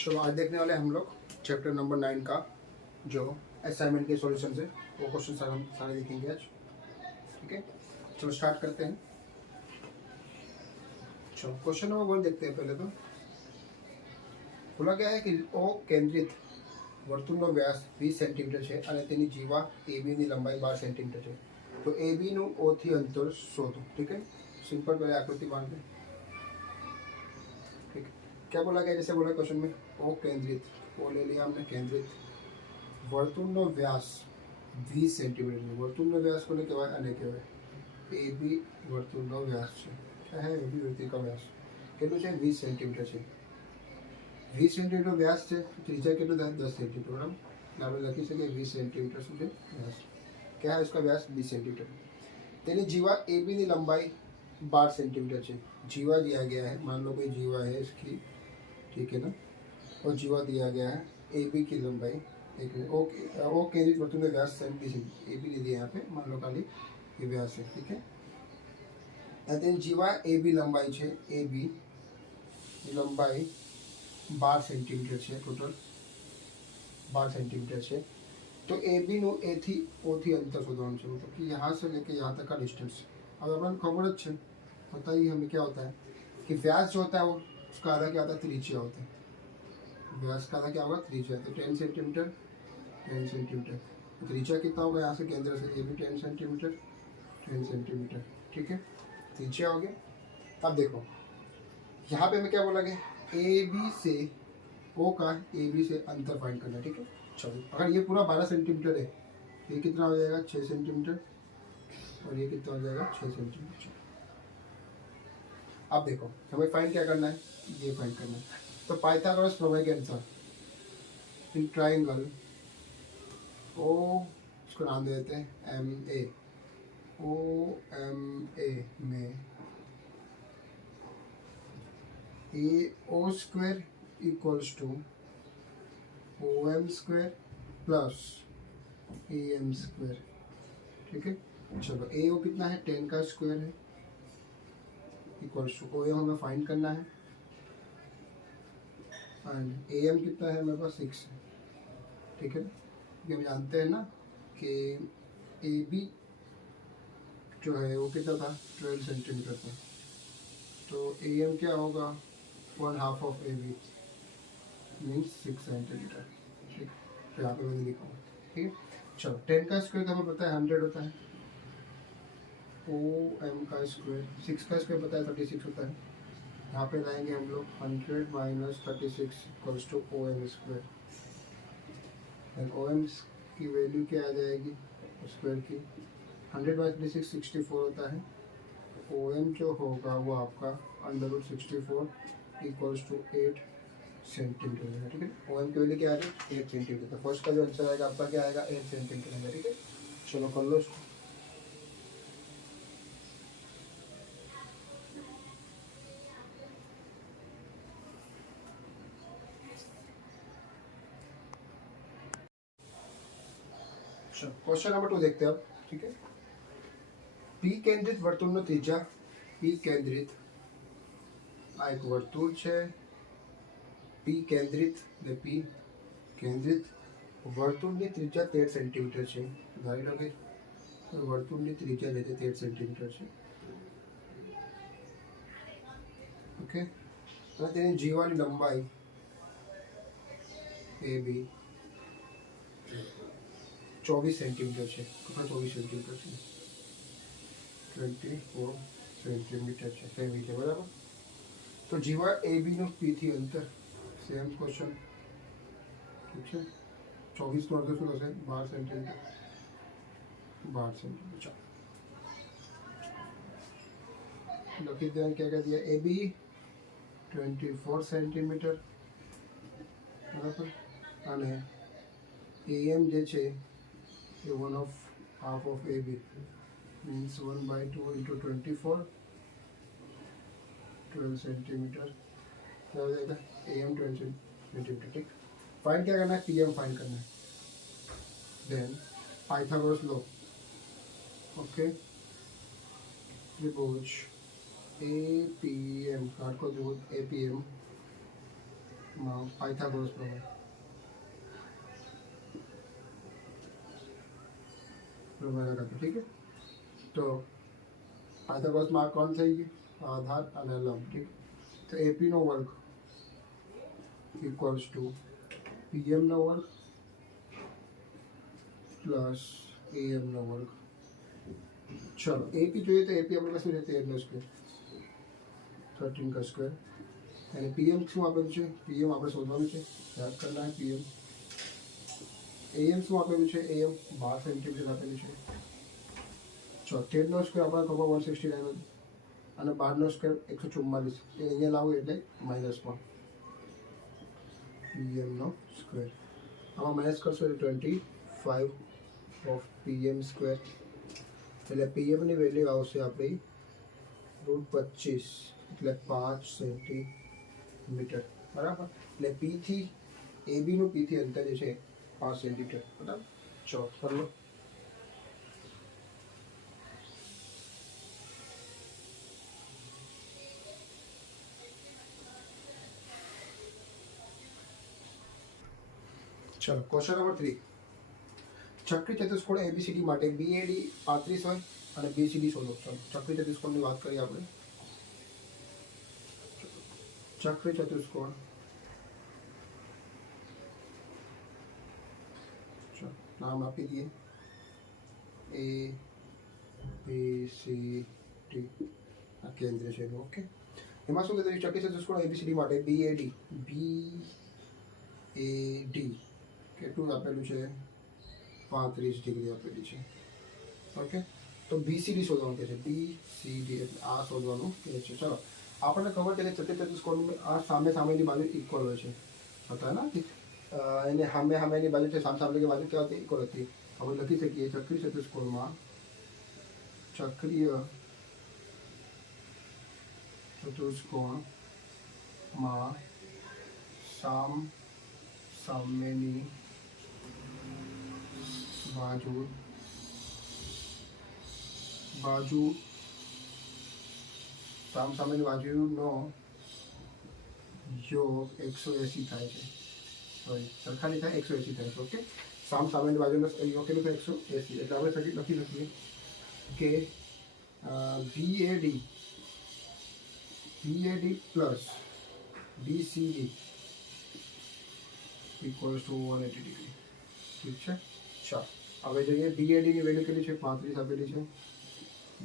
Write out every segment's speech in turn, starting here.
चलो आज देखने वाले हम लोग चैप्टर नंबर 9 का जो असाइनमेंट के सॉल्यूशन है वो क्वेश्चन हम सारे देखेंगे आज। ठीक है, चलो स्टार्ट करते हैं। चलो क्वेश्चन नंबर 1 देखते हैं। पहले तो बोला गया है कि ओ केंद्रित વર્તુળનો વ્યાસ 20 સેન્ટીમીટર છે અને તેની જીવા AB ની લંબાઈ 12 સેન્ટીમીટર છે, તો AB નું O થી અંતર શોધો। ठीक है, सिंपल पहले आकृति बांध दें। ठीक है, क्या बोला गया जैसे बोला क्वेश्चन में ओ केंद्रित, ओ ले लिया हमने केंद्रित, વર્તુળનો વ્યાસ 20 સેન્ટીમીટર છે। વર્તુળનો વ્યાસ કોને કહેવાય? આને કહેવાય AB વર્તુળનો વ્યાસ છે। क्या है? AB વર્તુળ का व्यास કેટલું છે? 20 સેન્ટીમીટર છે। 20 સેન્ટીમીટર વ્યાસ છે, ત્રિજ્યા કેટલું થાય? 10 સેન્ટીમીટર। બરાબર, આપણે લખી શકીએ 20 સેન્ટીમીટર શું છે? व्यास। क्या है उसका व्यास? 20 सेंटीमीटर। तेरी जीवा ए बी की लंबाई 12 सेंटीमीटर है। जीवा दिया गया है, मान लो कोई जीवा है इसकी, ठीक है ना, और जीवा दिया गया है ए बी की लंबाई। एक ओके, ओ केंद्रित वर्तुल में व्यास 70 सेंटीमीटर, ए बी नहीं दिया यहाँ पे, मान लो खाली ये व्यास है। ठीक है, तेरी जीवा ए बी लंबाई है, ए बी लंबाई 12 सेंटीमीटर है, टोटल 12 सेंटीमीटर है। तो ए बी નું ए થી ओ થી अंतर शोधવાનું છે, मतलब कि यहाँ से लेके यहाँ तक का डिस्टेंस। अब अपन खबर है, पता ही हमें क्या होता है कि व्यास जो होता है वो उसका आधा क्या होता है? त्रिज्या होता है। व्यास का आधा क्या होगा? त्रिज्या। तो 10 सेंटीमीटर 10 सेंटीमीटर, त्रिज्या कितना होगा यहाँ से केंद्र से? ये भी 10 सेंटीमीटर 10 सेंटीमीटर। ठीक है, त्रिज्या हो गया। अब देखो यहाँ पे हमें क्या बोला गया? ए बी से ओ का ए बी से अंतर फाइंड करना। ठीक है, चलो अगर ये पूरा 12 सेंटीमीटर है, ये कितना हो जाएगा? 6 सेंटीमीटर, और ये कितना हो जाएगा? 6 सेंटीमीटर। अब देखो हमें फाइंड क्या करना है? ये फाइंड करना है। तो पाइथागोरस प्रमेय के अनुसार इन ट्राइंगल ओ, इसको नाम दे देते हैं M A, O M A में A O square equals to O M square plus A M square. ठीक है, चलो ए ओ कितना है? 10 का स्क्वायर है, इक्वल्स टू ओ एम हमें फाइंड करना है, एंड ए एम कितना है? मेरे पास 6 है। ठीक है, क्योंकि हम जानते हैं ना कि ए बी जो है वो कितना था? 12 सेंटीमीटर था। तो ए एम क्या होगा? 1/2 of A B means 6 centimetre. ठीक, तो यहाँ पे मैंने लिखा हूँ। ठीक है, चलो 10 का स्क्वायर तो हमें पता है 100 होता है, ओ एम का स्क्वायर 6 का स्क्वायर पता है 36 होता है। यहाँ पे लाएंगे हम लोग 100 minus 36 equals to O M square, and O M की वैल्यू क्या आ जाएगी स्क्वायर की? 100 बाई 36 64 होता है। ओ एम जो होगा वो आपका √64 इक्वल्स टू 8 सेंटीमीटर है। ठीक है, ओ एम की वैल्यू क्या आ जाए? 8 सेंटीमीटर। तो फर्स्ट का जो आंसर आएगा आपका क्या आएगा? 8 सेंटीमीटर आएगा। ठीक है, चलो कर लो इसको। चलो क्वेश्चन नंबर 2 देखते हैं अब। ठीक है, पी केंद्रित वर्तुळનો ત્રિજ્યા, पी केंद्रित આ એક વર્તુળ છે, પી કેન્દ્રિત ને પી કેન્દ્રિત વર્તુળની ત્રિજ્યા 13 સેન્ટીમીટર છે। ધારી લો કે વર્તુળની ત્રિજ્યા જે છે 13 સેન્ટીમીટર છે। ઓકે, અને તેની જીવાની લંબાઈ એ બી 24 સેન્ટીમીટર છે। કેટલા? 24 સેન્ટીમીટર છે, 24 સેન્ટીમીટર છે, સેમી છે। બરાબર, તો જીવા એ બી નું પી થી અંતર, સેમ ક્વેશ્ચન। ठीक है, 24 નો અર્ધ શું થશે? 12 સેન્ટીમીટર, 12 સેન્ટીમીટર। चलो लखी दें क्या कह दिया? ए बी 24 સેન્ટીમીટર बराबर, અને ए एम જે છે એ 1/2 of A B means 1/2 into 24 12 centimetre. क्या हो जाएगा? A M 12 centimetre. ठीक, फाइंड क्या करना है? पी एम फाइंड करना है। देन पाइथागोरस लॉ, ओके, त्रिभुज ए पी एम, काट को त्रिभुज ए पी एम પાયથાગોરસ પ્રમેય લગાતું, ઠીક છે. તો પાયથાગોરસમાં આ કોણ થઈ ગયું, આધાર અને લંબ, ઠીક. તો એપીનો વર્ગ ઇક્વલ્સ ટુ પીએમનો વર્ગ પ્લસ એએમનો વર્ગ. ચલો એપી જોઈએ તો એપી આપણી પાસે શું છે, 13 સ્ક્વેર, 13 का स्क्वायर. અને પીએમ શું આપેલું છે, પીએમ આપણે શોધવાનું છે, યાદ કરના है પીએમ. એએમ શું આપેલું છે, એએમ 12 સેન્ટીમીટર આપેલું છે. 13નો સ્ક્વેર આપણે ખબર 169 હતું અને 12નો સ્ક્વેર 144, એ અહીંયા લાવું એટલે -1 પીએમનો સ્ક્વેર. આમાં માઇનસ કરશો એટલે 25 ઓફ પીએમ સ્ક્વેર, એટલે પીએમની વેલ્યુ આવશે આપણી √25 એટલે 5 સેન્ટીમીટર, બરાબર. એટલે પીથી એબીનું પીથી અંતર જે છે 5 સેન્ટીમીટર, બરાબર. ચલો કરી લો. ચલો ક્વેશ્ચન નંબર 3. ચક્રી ચતુષ્કોણ એબીસીડી માટે બીએડી 35 હોય અને બીસીડી શોધો. ચલો ચક્રી ચતુષ્કોણની વાત કરીએ આપણે. ચક્રી ચતુષ્કોણ નામ આપી દઈએ એ બી સી ડી, આ કેન્દ્ર છે એનું. ઓકે, એમાં શું કીધું, ચક્રી ચતુષ્કોણ એબીસીડી માટે બીએડી કેટલું આપેલું છે, 35 ડિગ્રી આપેલી છે. ઓકે, તો બીસીડી શોધવાનું કહે છે, બીસીડી એટલે આ શોધવાનું કહે છે. ચલો આપણને ખબર છે કે ચક્રી ચતુષ્કોણની આ સામેની બાજુ ઇક્વલ હોય છે, હતા ને. એને સામેની બાજુ છે, સામેની બાજુ કેવા હતી, ઇક્વલ હતી. આપણે લખી શકીએ ચક્રી ચતુષ્કોણમાં ચક્રીય ચતુષ્કોણમાં સામેની સામેની બાજુનો યોગ 180 થાય છે. સોરી, સરખાની થાય 180 થાય છે. ઓકે, સામેની બાજુનો યોગ કેટલું થાય, 180. એટલે આપણે લખી શકીએ કે BAD plus BCD equals to 180 degree. ઠીક છે. ચાલો હવે જોઈએ બીએડીની વેલ્યુ કેટલી છે, 35 આપેલી છે.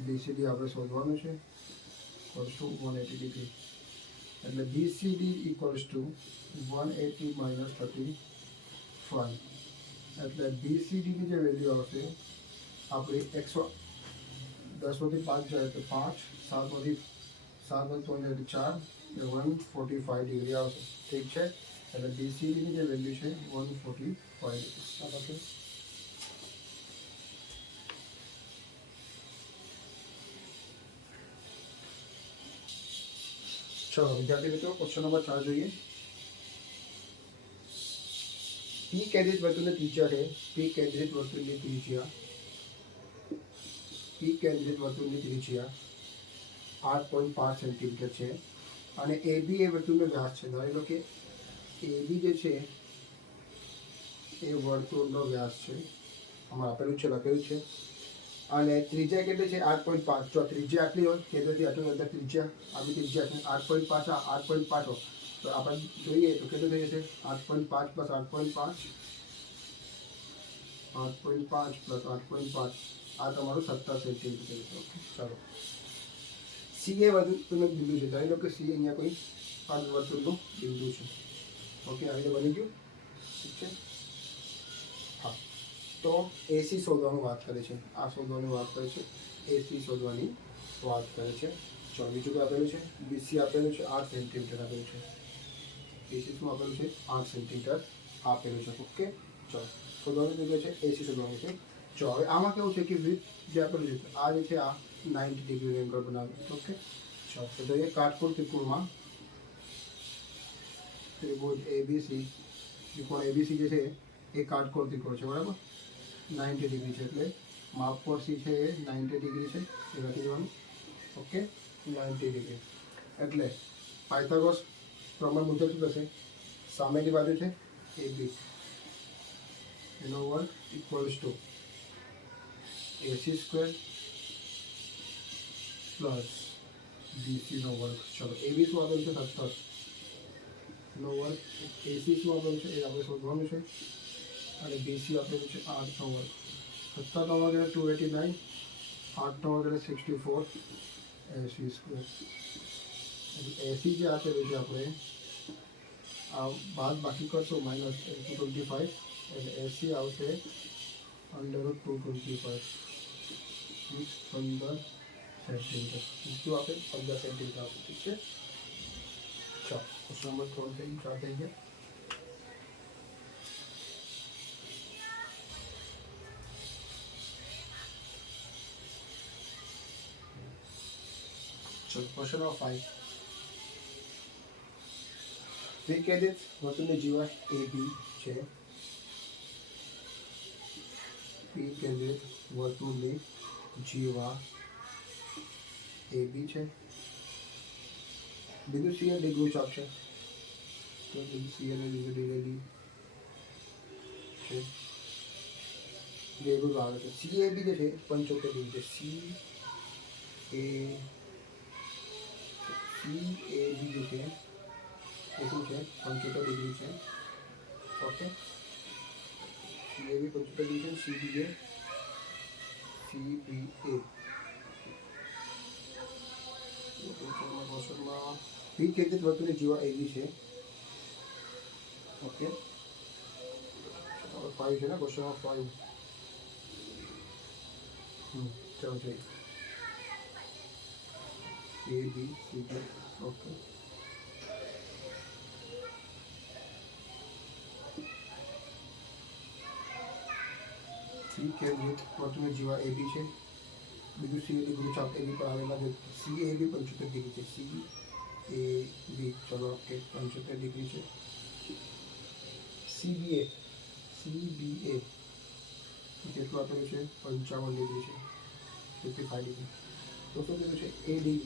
બીસીડી આપણે શોધવાનું છે, ઇક્વલ્સ ટુ 180 ડિગ્રી. એટલે બીસીડી ઇક્વલ્સ ટુ 180 માઇનસ 35. એટલે બીસીડીની જે વેલ્યુ આવશે આપણી 110માંથી 5 જાય તો 5, 7માંથી 3 જાય તો 4, એટલે 145 ડિગ્રી આવશે. ઠીક છે. એટલે બીસીડીની જે વેલ્યુ છે 145 ડિગ્રી. ચલો વિદ્યાર્થી મિત્રો, ક્વેશ્ચન નંબર 4 જોઈએ. પી કેન્દ્રિત વર્તુળની ત્રિજ્યા છે, પી કેન્દ્રિત વર્તુળની ત્રિજ્યા 8.5 સેન્ટીમીટર છે અને એબી એ વર્તુળનો વ્યાસ છે. ધારી લો કે એબી જે છે એ વર્તુળનો વ્યાસ છે, આમાં આપેલું છે, લખેલું છે. અને ત્રિજ્યા કેટલી છે, 8.5. જો ત્રિજ્યા આટલી હોય, કેન્દ્રથી આટલું અંદર ત્રિજ્યા, આવી ત્રિજ્યા છે 8.5, 8.5 હોય તો આપણે જોઈએ તો કેટલું થઈ જશે, 8.5 પ્લસ 8.5 પ્લસ 8.5, આ તમારું 17 સેન્ટીમીટર છે. ઓકે, ચાલો. સી એ વર્તુળનું બિંદુ છે. ધારી લો કે સી અહીંયા કોઈ અર્ધવર્તુળનું બિંદુ છે. ઓકે, આવી રીતે બની ગયું. ઠીક છે. હા, તો એસી શોધવાની વાત કરે છે, આ શોધવાની વાત કરે છે, એસી શોધવાની વાત કરે છે. ચાલો બીજું શું આપેલું છે, બીસી આપેલું છે 8 સેન્ટીમીટર આપેલું છે. એસી શું આપેલું છે, 8 સેન્ટીમીટર આપેલું છે. ઓકે, ચલો શોધવાનું કીધું છે, એસી શોધવાનું છે. જો હવે આમાં કેવું છે કે વિથ જે આપેલું છે, આ જે છે આ 90 ડિગ્રી એંગલ બનાવે. ઓકે, ચાલો તો જોઈએ કાટકોણ ત્રિકોણમાં ત્રિભુજ એબીસી, ત્રિકોણ એબીસી જે છે એ કાટકોણ ત્રિકોણ છે, બરાબર. 90 ડિગ્રી છે, એટલે માપ પર સી છે એ 90 ડિગ્રી છે, એ લખી દેવાનું. ઓકે, 90 ડિગ્રી એટલે પાયથાગોરસ પ્રમેય મુજબ શું થશે, સામેની બાજુ છે એ બી, એનો વર્ગ equals to AC square plus BCનો વર્ગ. ચલો AB શું આપેલું છે 17 નો વર્ગ, AC શું આપેલું છે એ આપણે શોધવાનું છે, અને BC આપેલું છે 8નો વર્ગ. 17 વગેરે 289, 8નો વગેરે 64, AC સ્ક્વેર. AC જે આપેલું છે આપણે આ બાદ બાકી કરશો માઇનસ 225, એટલે AC આવશે √225, 15 સેન્ટીમીટર. શું આપે 15 સેન્ટીમીટર આપે. ઠીક છે. ચાલો ક્વેશ્ચન નંબર 3 થઈ ચાર થઈ ગયા. ચલો ક્વેશ્ચન નંબર 5. વિકેન્દ્રિત વર્તુળની જીવા AB છે. વિકેન્દ્રિત વર્તુળની જીવા AB છે. બિંદુ C એ ડિગ્રી ચાપ છે, તો બિંદુ C અને બિંદુ D ની છે વેગું આવે છે. CAB જે છે 75 ડિગ્રી છે. CAB જે છે એ શું છે 75 ડિગ્રી છે. ઓકે, CAB 75 ડિગ્રી છે. CBA વિકેન્દ્રિત વર્તુળની જીવા AB છે. ઓકે, 5 છે ને ક્વેશ્ચન નંબર 5. ચલો જોઈએ ABCD. ઓકે, વિકેન્દ્રિત વર્તુળની જીવા AB છે. બીજું CAB ગુરુચાપ AB પર આવેલા છે. CAB 75 ડિગ્રી છે. CAB ચલો ઓકે 75 ડિગ્રી છે. CBA કેટલું આપેલું છે 55 ડિગ્રી છે, 55 ડિગ્રી. તો શું કીધું છે ADB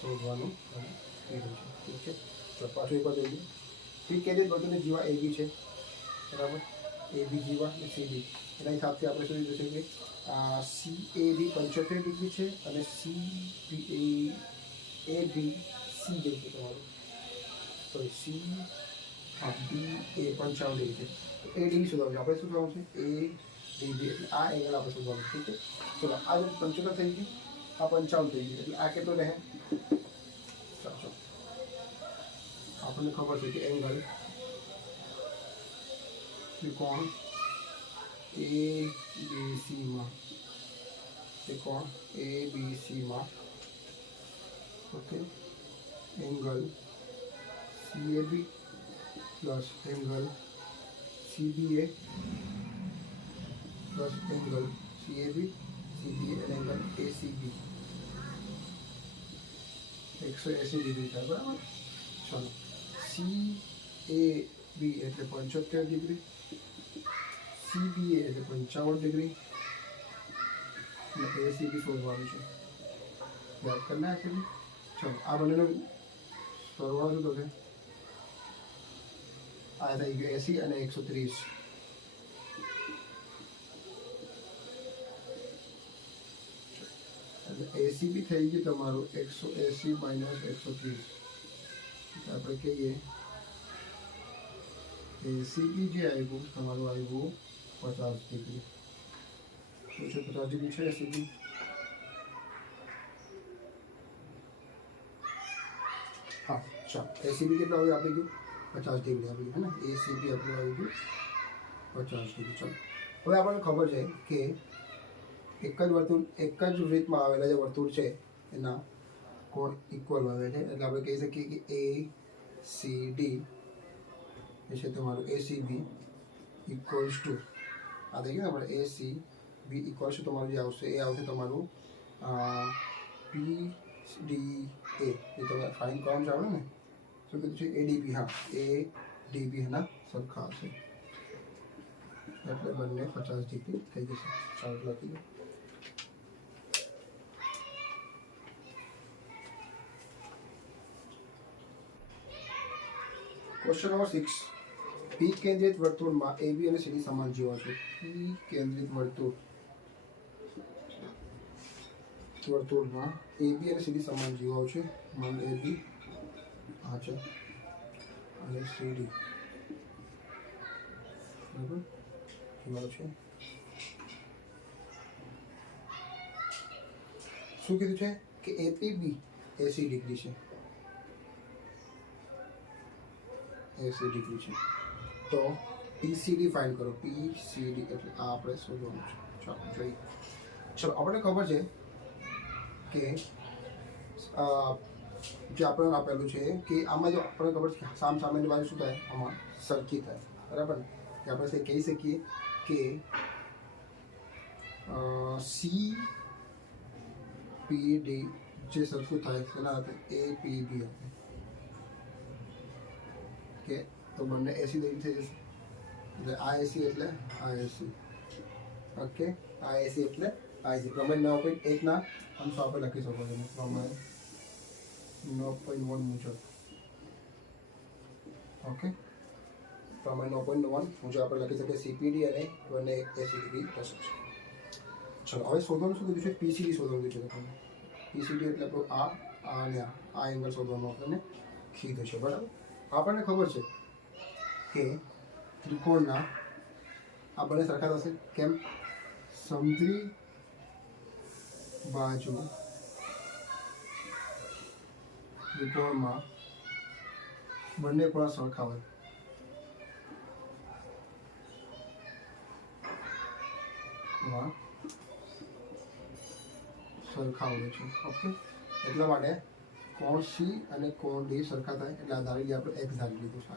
શોધવાનું કીધું છે. ઠીક છે. તો પાછું એક વાર જોઈએ. વિકેન્દ્રિત વર્તુળની જીવા AB છે, બરાબર. AB જીવા અને CD એના હિસાબથી આપણે શું લીધું છે કે CAB 75 ડિગ્રી છે અને ABC જે છે તમારું સોરી BA 55 ડિગ્રી છે. તો ADB શોધવાનું છે. આપણે શું કરવાનું છે ADB, એટલે આ એંગલ આપણે શોધવાનું. ઠીક છે. ચલો આ જે 75 થઈ ગયું, આ 55 થઈ ગયું, એટલે આ કેટલો રહે ચાલો આપણને ખબર છે કે એંગલ ત્રિકોણ ABC માં okay angle CAB plus angle CBA plus angle CAB CBA અને એંગલ ACB 180 ડિગ્રી થાય, બરાબર. ચલો CAB એટલે 75 ડિગ્રી, CBA એટલે 55 ડિગ્રી અને ACB શોધવાનું છે. યાદ કરી નાખીએ. ચલો આ બંનેનો સરવાળો શું થશે? આ થઈ ગયું 80 અને 130. એટલે ACB થઈ ગયું તમારું 180 માઇનસ 130. આપણે કહીએ ACB જે આવ્યું તમારું આવ્યું 50 ડિગ્રી. શું છે 50 ડિગ્રી છે ACB? હા ચાલો ACB કેટલું આવ્યું આપી ગયું 50 ડિગ્રી આપી ગયું, હે ને. ACB આપણું આવી ગયું 50 ડિગ્રી. ચાલો હવે આપણને ખબર છે કે એક જ રીતમાં આવેલા જે વર્તુળ છે એના કોણ ઇક્વલ આવે છે. એટલે આપણે કહી શકીએ કે ACD એ છે તમારું ACB ઇક્વલ્સ ટુ આ થઈ ગયું આપણે ACB ઇક્વલ્સ ટુ તમારું જે આવશે એ આવશે તમારું PDA. એ તમે ફાઇન કરવાનું છે આવડે ને, શું કીધું છે ADB. હા ADB એના સરખા હશે, એટલે બંને 50 ડિગ્રી થઈ જશે. ચાલો લખી દો. Question number 6. પી કેન્દ્રિત વર્તુળમાં એબી અને સીડી સમાન જીવો છે. પી કેન્દ્રિત વર્તુળમાં એબી અને સીડી સમાન જીવો છે. માન એબી આ છે અને સીડી બરાબર જીવો છે. શું કીધું છે કે એપીબી 80 ડિગ્રી છે. 80 ડિગ્રી છે. તો પીસીડી ફાઇન્ડ કરો. પીસીડી એટલે આ આપણે શોધવાનું છે. ચાલો જોઈએ. ચલો આપણને ખબર છે કે જે આપણને આપેલું છે કે આમાં જો આપણને ખબર છે કે સામેની બાજુ શું થાય, આમાં સરખી થાય, બરાબર ને? કે આપણે કહી શકીએ કે સી પીડી જે સરખું થાય તેના હાથે એ પીબી હાથે કે તો બંને એસી થઈ જશે. એટલે આ એસી એટલે આ એસી. ઓકે, આ એસી એટલે આ એસી. પ્રમેય 9.1 ના અંશો આપણે લખી શકો છો. પ્રમેય 9.1 મુજબ. ઓકે, પ્રમેય 9.1 મુજબ આપણે લખી શકીએ સીપીડી અને બંને 80 ડિગ્રી થશે. ચલો હવે શોધવાનું શું કીધું છે? પીસીડી શોધવાનું કીધું છે. પીસીડી એટલે આપણું આ અને આ એંગલ શોધવાનું આપણને કીધું છે, બરાબર? આપણને ખબર છે કે ત્રિકોણના આ બંને સરખા થશે. કેમ? સમદ્રી બાજુ ત્રિકોણમાં બંને ખૂણા સરખા હોય. સરખા હોય છે. ઓકે, એટલા માટે કોણ સી અને કોણ ડી સરખા થાય એટલે આ ધારી આપણે એક્સ ધારી લીધું છે.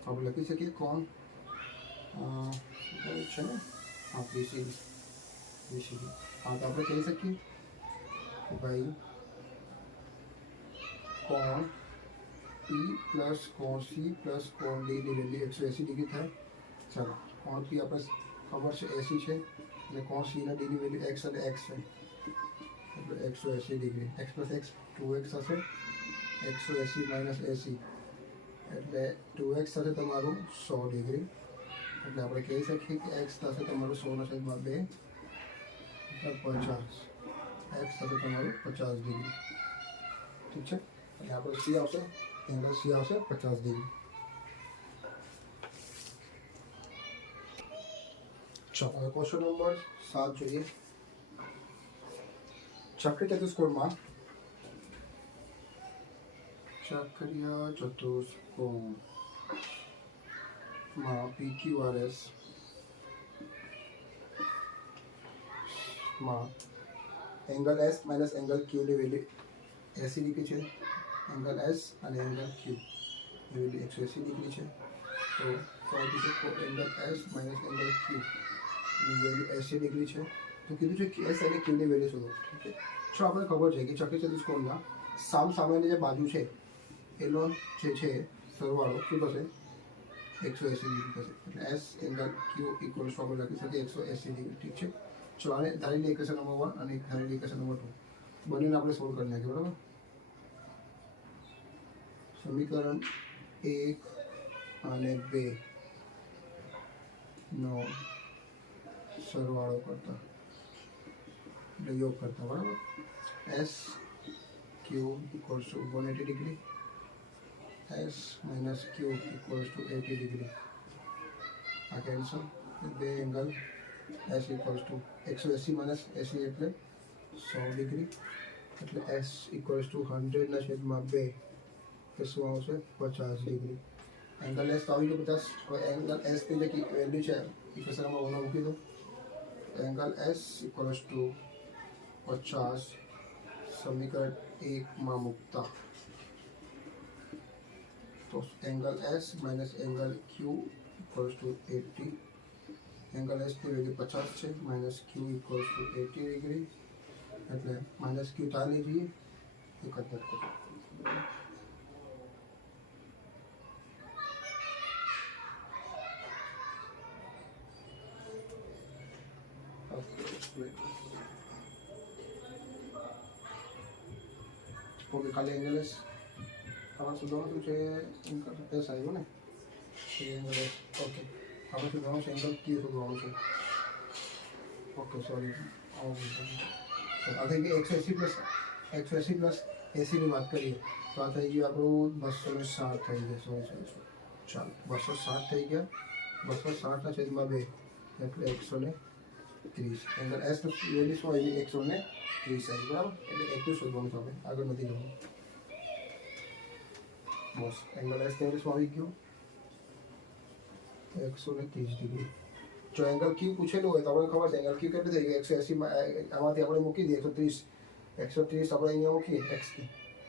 તો આપણે લખી શકીએ કોણ છે ને હા પીસીડી. હા, તો આપણે કહી શકીએ કે ભાઈ કોણ પી પ્લસ કોણ સી પ્લસ કોણ ડીની વેલ્યુ 180 ડિગ્રી થાય. ચાલો, કોણ પી આપણે ખબર છે 80 છે અને કોણ સી અને ડીની વેલ્યુ એક્સ અને એક્સ છે એટલે 180 degree. X plus x 2x થશે. 180 માઇનસ 80 એટલે 2x થશે તમારું 100 ડિગ્રી. એટલે આપણે કહી શકીએ કે એક્સ થશે તમારું 100/2 50. એક્સ થશે તમારું 50 ડિગ્રી. ઠીક છે, એટલે આપણું સી આવશે, એંગલ સી આવશે 50 ડિગ્રી. ચાલો હવે ક્વેશ્ચન નંબર 7 જોઈએ. ચક્રીય ચતુષ્કોણમાં PQRS માં એંગલ એસ માઇનસ એંગલ ક્યુ ની વેલ્યુ 80 ડિગ્રી છે. એંગલ એસ અને એંગલ ક્યુ ની વેલ્યુ 180 ડિગ્રી છે. તો ફરીથી છે એંગલ એસ માઇનસ એંગલ ક્યુ ની વેલ્યુ 80 ડિગ્રી છે. તો કીધું છે કે એસ અને ક્યુ ની વેલ્યુ શોધો. ઠીક છે, જો આપણે ખબર છે કે ચક્રીય ચતુષ્કોણના સામેની જે બાજુ છે એનો જે છે સરવાળો શું થશે? 180 ડિગ્રી થશે. એટલે S angle Q equals to આપણે લખી શકીએ 180 ડિગ્રી. ઠીક છે, ચલો આને ધારેલી ઇક્વેશન નંબર 1 અને ધારેલી ઇક્વેશન નંબર 2 બંનેને આપણે સોલ્વ કરી નાખીએ, બરાબર? સમીકરણ 1 અને 2 નો સરવાળો કરતા એટલે યોગ કરતા, બરાબર? S Q equals to 180 degree. S minus Q equals to 80 degree. આ કેન્સલ. બે angle S equals to 180 minus 80 એટલે 100 ડિગ્રી. એટલે એસ ઇક્વલ્સ ટુ 100/2 તો શું આવશે? 50 ડિગ્રી. એંગલ એસ તો આવી ગયું 50. હવે એંગલ એસ ની જે વેલ્યુ છે ઇક્વેશન નંબર 1 મૂકી દો. એંગલ એસ ઇક્વલ્સ ટુ 50 સમીકરણ 1 માં મૂકતા તો angle S minus angle Q equals to 80. Angle S ની વેલ્યુ 50 છે minus Q equals to 80 degree. એટલે માઇનસ ક્યુ ચાલી જઈએ એક જ કરો. ઓકે, ખાલી એંગલ એસ આમાં શોધવાનું શું છે એંગલ એસ આવ્યું ને એ એંગલ એસ ઓકે આપણે શોધવાનું છે એંગલ ક્યુ શોધવાનું છે ઓકે સોરી આ થઈ ગઈ 180 પ્લસ એસીની વાત કરીએ તો આ થઈ ગયું આપણું 260 થઈ ગયા સોરી ચાલો 260 થઈ ગયા 260ના છેદમાં 2 એટલે 130 એંગલ એસનું વેલ્યુ શું આવી 130 આવી બરાબર એટલે એટલું શોધવાનું છે આપણે આગળ નથી જવાનું બસ એંગલ એસ વેલ્યુ શું આવી ગયું 130 ડિગ્રી જો એંગલ ક્યુ પૂછેલું હોય તો આપણે ખબર છે એંગલ ક્યુ કેટલું થઈ ગયું 180 આમાંથી આપણે મૂકી દઈએ 130 આપણે અહીંયા મૂકીએ એક્સ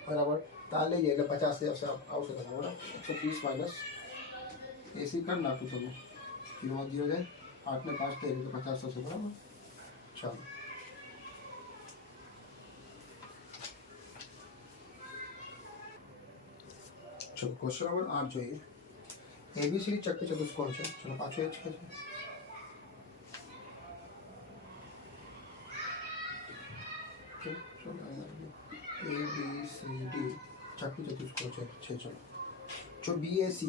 બરાબર તાર લઈ જઈએ એટલે 50 આવશે બરાબર 130 માઇનસ એસી કરી નાખું તમે કિલોમાં 0 જાય 8 ને 5 થઈ એટલે 50 થશે બરાબર ચાલો ચલો ક્વેશ્ચન નંબર 8 જોઈએ એબીસી ચક્ર ચતુષ્કોણ છે ચલો પાછું એ જ છે ABCD ચક્ર ચતુષ્કોણ છે ચલો જો BAC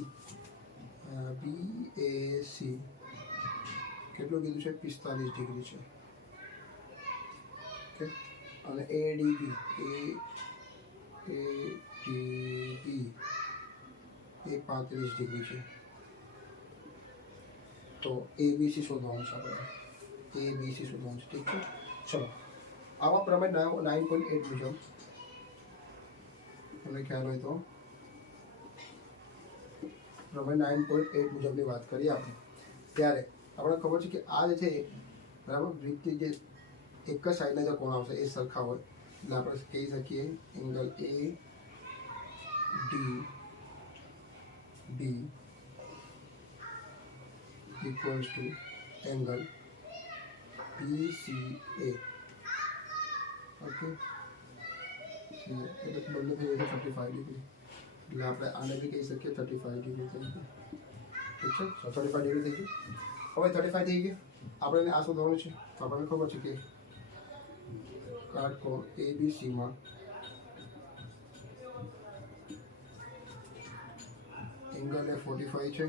કેટલું કીધું છે 45 ડિગ્રી છે ઓકે અને ADB એ 35 ડિગ્રી છે તો ABC શોધવાનું છે આપણે ABC શોધવાનું છે ઠીક છે ચલો આવા પ્રમેય 9.8 મુજબ તમને ખ્યાલ હોય તો પ્રમેય 9.8 મુજબની વાત કરીએ આપણે ત્યારે આપણે ખબર છે કે આ જે છે બરાબર વૃત્તિ જે એક જ સાઈડના જે કોણ આવશે એ સરખા હોય એટલે આપણે કહી શકીએ angle ADB equals to angle PCA okay એટલે બંને થઈ જશે 35 ડિગ્રી એટલે આપણે આને બી કહી શકીએ 35 ડિગ્રી થઈ ગયું ઠીક છે 35 ડિગ્રી થઈ ગયું હવે 35 થઈ ગયું આપણે આ શોધવાનું છે તો આપણને ખબર છે કે કાટકોણ ABCમાં એંગલ એ 45 છે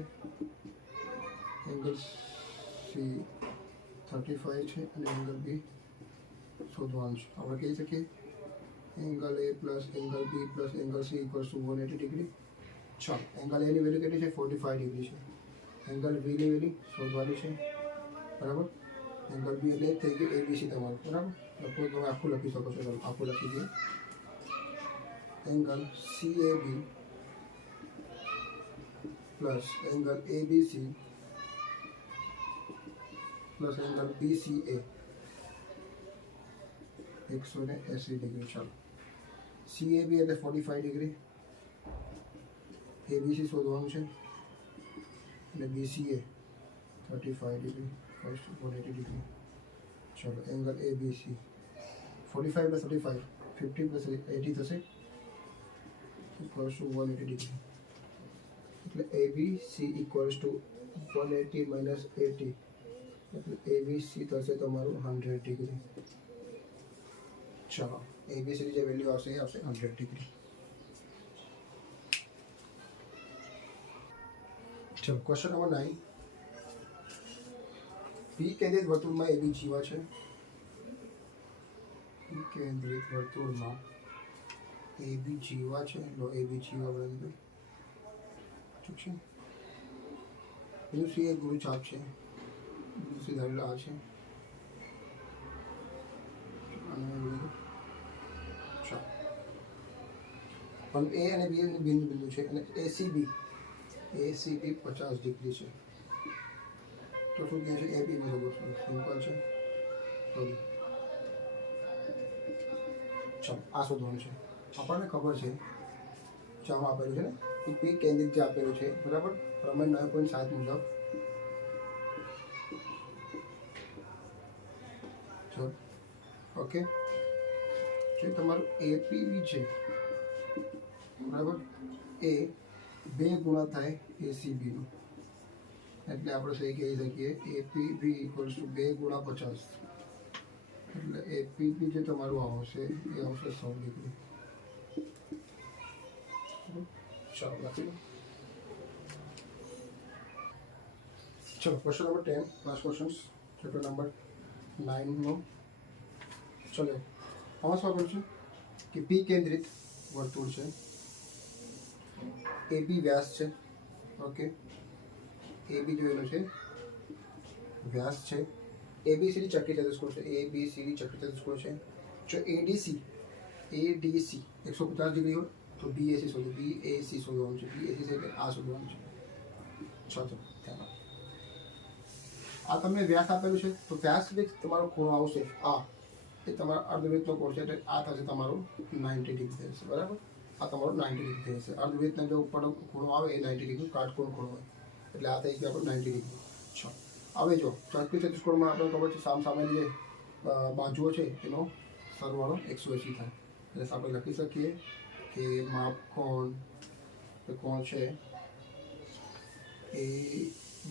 એંગલ સી 35 છે અને એંગલ બી શોધવાનું છે આપણે કહી શકીએ angle A plus angle B plus angle C equals to 180 degree ચાલો એંગલ એની વેલ્યુ કેટલી છે 45 ડિગ્રી છે એંગલ બીની વેલ્યુ શોધવાની છે બરાબર એંગલ બી એટલે થઈ ગયું ABC તમારું બરાબર લખો તમે આખું લખી શકો છો આખું લખી દઈએ angle CAB plus angle ABC plus angle BCA 180 degree ચાલો CAB એટલે 45 ડિગ્રી ABC શોધવાનું છે અને BCA 35 ડિગ્રી 180 ડિગ્રી ચલો એંગલ ABC 45 પ્લસ 35 50 પ્લસ 80 થશે ઇક્વલ્સ ટુ 180 ડિગ્રી એટલે ABC ઇક્વલ્સ ટુ 180 માઇનસ 80 એટલે ABC થશે તમારું 100 ડિગ્રી ચલો ABCની જે વેલ્યુ આવશે એ આવશે 100 ડિગ્રી ચલો ક્વેશ્ચન નંબર 9 P કેન્દ્રિત વર્તુળમાં AB જીવા છે P કેન્દ્રિત વર્તુળમાં AB જીવા છે લો AB જીવા બરાબર ઠીક છે એનું સી એક ગુરુ છાપ છે દૂસરી ધારેલો આ છે પણ A અને B ની બિંદુ છે અને ACB 50 ડિગ્રી છે તો શું કહે છે AB બરાબર સિમ્પલ છે ચાલો આ શોધવાનું છે આપણને ખબર છે ચાલો આપેલું છે ને P કેન્દ્રિત જે આપેલું છે બરાબર પ્રમેય 9.7 મુજબ ચલો ઓકે જે તમારું APB છે બરાબર એ 2 ગુણા થાય ACB નું એટલે આપણે સહી કહી શકીએ APB ઇક્વલ્સ ટુ 2 ગુણા 50 એટલે APB જે તમારું આવશે એ આવશે 100 ડિગ્રી ચાલો લખી લો. ચલો question number 10 last question chapter number 9 નો. ચલો આમાં શું આપેલું છે કે પી કેન્દ્રિત વર્તુળ છે, એ બી વ્યાસ છે. ઓકે, એ બી જોયેલો છે વ્યાસ છે, એ બી સી ચક્રી ચતુષ્કોણ છે, એ બી સી ચક્રી ચતુષ્કોણ છે. જો એડીસી 150 ડિગ્રી હોય તો બીએસી શોધો, બીએસી શોધવાનું છે. બીએસી છે એટલે આ શોધવાનું છે. ચાલો ધ્યાન આપો. આ તમને વ્યાસ આપેલું છે તો વ્યાસ વિથ તમારો ખૂણો આવશે આ, એ તમારા અર્ધવૃત્તનો કોણ છે એટલે આ થશે તમારું 90 ડિગ્રી થશે. બરાબર, આ તમારું 90 ડિગ્રી થશે. અર્ધવૃત્તનો જો ઉપર ખૂણો આવે એ 90 ડિગ્રી કાટકોણ ખૂણો હોય એટલે આ થઈ ગયું આપણું 90 ડિગ્રી. છ હવે જો ચક્રી ચતુષ્કોણમાં આપણે ખબર છે સામેની જે બાજુઓ છે એનો સરવાળો 180 થાય. એટલે આપણે લખી શકીએ કે માપકોણ છે એ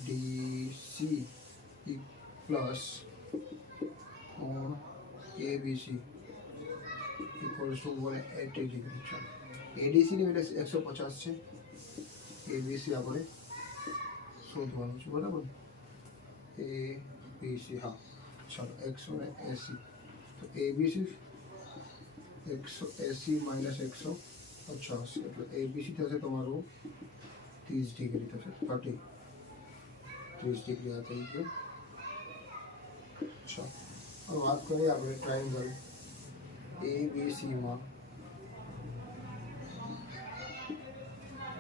ડી સી પ્લસ કોણ A B C equals to 180 degree. ચાલો એડીસીની વેલ્યુ 150 છે, એબીસી આપણે શોધવાનું છે. બરાબર, એ બી સી. હા ચાલો 180 તો એબીસી 180 માઇનસ 150 એટલે એબીસી થશે તમારું 30 ડિગ્રી થશે. 30 ડિગ્રી આ થઈ ગયું. ચાલો હવે વાત કરીએ આપણે ટ્રાયંગલ એબીસીમાં.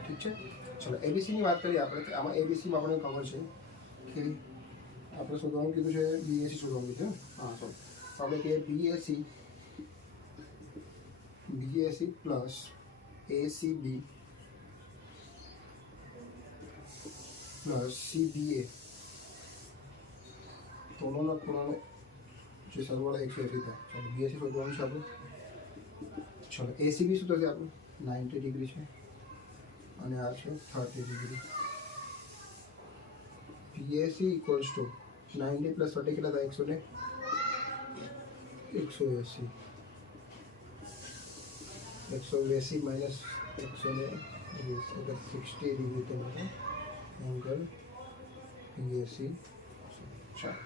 ઠીક છે, ચલો એબીસીની વાત કરીએ આપણે. આમાં એબીસીમાં આપણને ખબર છે કે આપણે શોધવાનું કીધું છે, બીએસી શોધવાનું છે. હા ચાલો આપણે કહીએ BAC plus ACB plus CBA ત્રણોના ખૂણાનો જે સરવાળો 180 થાય. ચાલો બીએસી શોધવાનું છે આપણે. ચલો એસીબી શું થશે આપણું 90 ડિગ્રી છે અને આ છે 30 degree. BAC equals to 90 plus 30 કેટલા થાય 180 માઇનસ 120 એટલે 60 ડિગ્રી તમારો એંગલ બીએસી. ચાલો